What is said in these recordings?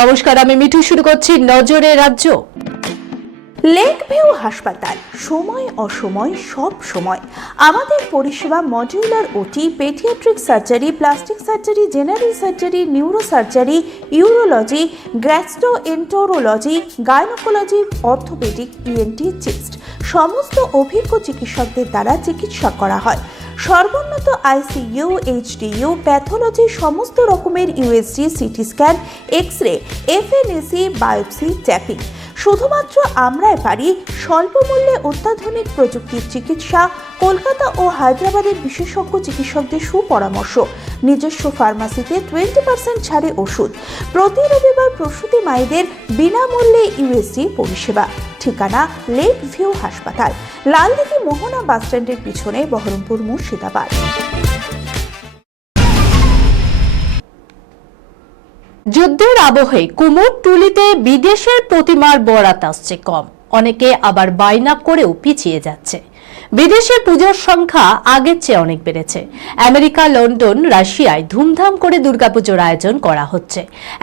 নমস্কার, আমি মিঠু। শুরু করছি নজরে রাজ্য। লেক ভিউ হাসপাতাল, সময় অসময় সব সময় আমাদের পরিষেবা modular OT, paediatric surgery, plastic surgery, general surgery, neuro surgery, urology, gastroenterology, gynaecology, orthopaedic, ENT, chest সমস্ত অভিজ্ঞ চিকিৎসকদের দ্বারা চিকিৎসা করা হয়। সর্বোন্নত আইসিইউ, এইচডিইউ, প্যাথোলজি, সমস্ত রকমের USG, CT scan, X ray, FNAC, biopsy, tapping. শুধুমাত্র আমরাই পারি স্বল্প মূল্যে অত্যাধুনিক প্রযুক্তির চিকিৎসা। কলকাতা ও হায়দ্রাবাদের বিশেষজ্ঞ চিকিৎসকদের সুপরামর্শ। নিজস্ব ফার্মাসিতে 20% ছাড়ে ওষুধ। প্রতি রবিবার প্রসূতি মায়েদের বিনামূল্যে ইউএসজি পরিষেবা। ঠিকানা লেক ভিউ হাসপাতাল, লালদিঘি মোহনা বাসস্ট্যান্ডের পিছনে, বহরমপুর, মুর্শিদাবাদ। যুদ্ধের আবহে কুমোরটুলিতে বিদেশের প্রতিমার বরাত আসছে কম, অনেকে আবার বায়না করেও পিছিয়ে যাচ্ছে। বিদেশে পুজোর সংখ্যা আগের চেয়ে অনেক বেড়েছে। আমেরিকা, লন্ডন, রাশিয়ায় ধুমধাম করে দুর্গাপুজোর আয়োজন করা হচ্ছে।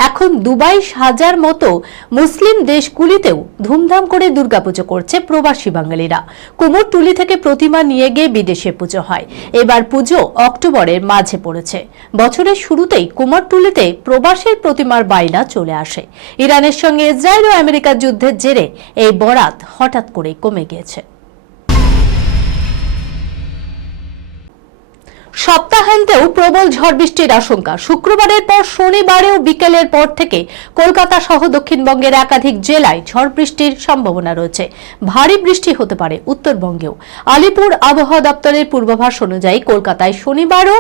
এখন দুবাই, সাজার মতো মুসলিম দেশগুলিতেও ধুমধাম করে দুর্গাপুজো করছে প্রবাসী বাঙালিরা। কুমোরটুলি থেকে প্রতিমা নিয়ে গিয়ে বিদেশে পুজো হয়। এবার পুজো অক্টোবরের মাঝে পড়েছে। বছরের শুরুতেই কুমোরটুলিতে প্রবাসীর প্রতিমার বায়না চলে আসে। ইরানের সঙ্গে ইসরায়েল ও আমেরিকার যুদ্ধের জেরে এই বরাত হঠাৎ করেই কমে গিয়েছে। সপ্তাহান্তেও প্রবল ঝড় বৃষ্টির আশঙ্কা। শুক্রবারের পর শনিবারেও বিকেলের পর থেকে কলকাতা সহ দক্ষিণবঙ্গের একাধিক জেলায় ঝড় বৃষ্টির সম্ভাবনা রয়েছে। ভারী বৃষ্টি হতে পারে উত্তরবঙ্গেও। আলিপুর আবহাওয়া দপ্তরের পূর্বাভাস অনুযায়ী কলকাতায় শনিবারও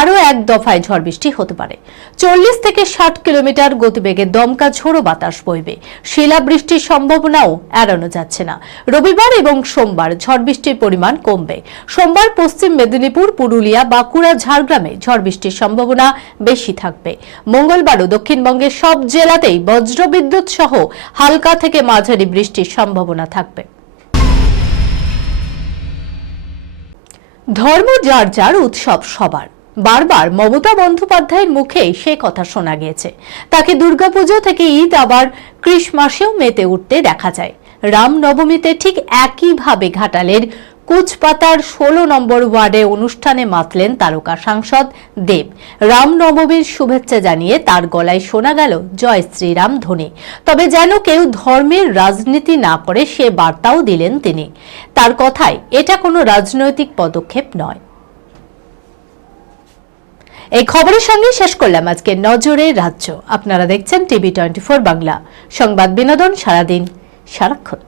আরও এক দফায় ঝড় বৃষ্টি হতে পারে। 40 থেকে 60 কিলোমিটার গতিবেগে দমকা ঝোড়ো বাতাস বইবে। শিলাবৃষ্টির সম্ভাবনাও এড়ানো যাচ্ছে না। রবিবার এবং সোমবার ঝড় বৃষ্টির পরিমাণ কমবে। সোমবার পশ্চিম মেদিনীপুর, পুরুলিয়া, বাঁকুড়া, ঝাড়গ্রামে ঝড় বৃষ্টির সম্ভাবনা বেশি থাকবে। মঙ্গলবারও দক্ষিণবঙ্গের সব জেলাতেই বজ্রবিদ্যুৎ সহ হালকা থেকে মাঝারি বৃষ্টির সম্ভাবনা থাকবে। ধর্ম যার যার, উৎসব সবার। বারবার মমতা বন্দ্যোপাধ্যায়ের মুখে সে কথা শোনা গিয়েছে। তাকে দুর্গাপুজো থেকে ঈদ, আবার ক্রিসমাসেও মেতে উঠতে দেখা যায়। রামনবমীতে ঠিক একইভাবে ঘাটালের কুচপাতার 16 নম্বর ওয়ার্ডে অনুষ্ঠানে মাতলেন তারকা সাংসদ দেব। রামনবমীর শুভেচ্ছা জানিয়ে তার গলায় শোনা গেল জয় শ্রীরাম ধ্বনি। তবে যেন কেউ ধর্মের রাজনীতি না করে সে বার্তাও দিলেন তিনি। তার কথায় এটা কোনো রাজনৈতিক পদক্ষেপ নয়। এই খবরের সঙ্গে শেষ করলাম আজকে নজরে রাজ্য। আপনারা দেখছেন টিভি 24 বাংলা, সংবাদ বিনোদন সারাদিন সারাক্ষণ।